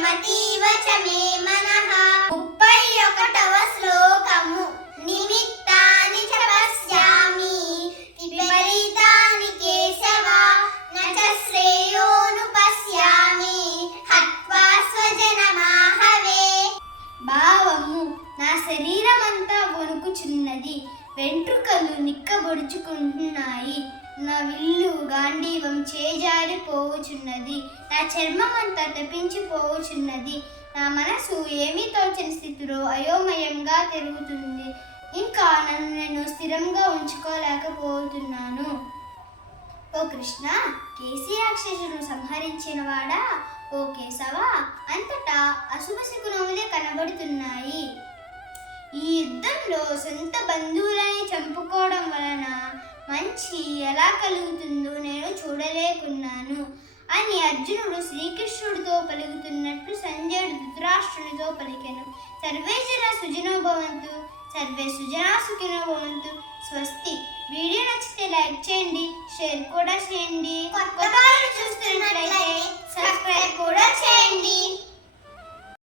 యమతీవచమే మన. ముప్పై ఒకటవ శ్లోకము. నిమిత్తాని చ పశ్యామి. విపరీతాని కేశవ. నచ శ్రేయోను పశ్యామి. హత్వా స్వజనమాహవే. భావము నా శరీరమంతా వణుకుచున్నది. వెంట్రుకలు నిక్కబొడుచుకుంటున్నాయి. నా విల్లు గాంధీవం చేజారిపోవుచున్నది. నా చర్మం అంతా తప్పించిపోవుచున్నది. నా మనసు ఏమీ తోచని స్థితిలో అయోమయంగా తిరుగుతుంది. ఇంకా నన్ను నేను స్థిరంగా ఉంచుకోలేకపోతున్నాను. ఓ కృష్ణ కేసీ రాక్షసును సంహరించిన వాడా ఓ కేశవా అంతటా అశుభ శకునములే కనబడుతున్నాయి. ఈ యుద్ధంలో సొంత బంధువులని చంపుకోవడం వలన మంచి ఎలా కలుగుతుందో నేను చూడలేకున్నాను అని అర్జునుడు శ్రీకృష్ణుడితో పలుకుతున్నట్లు సంజయుడు ధృతరాష్ట్రునితో పలికెను. సర్వే జన సుజనో భవంతు సర్వే సుజనా సుఖినో భవంతు స్వస్తి. వీడియో నచ్చితే లైక్ చేయండి షేర్ కూడా చేయండి. కొత్త చూస్తున్నట్లయితే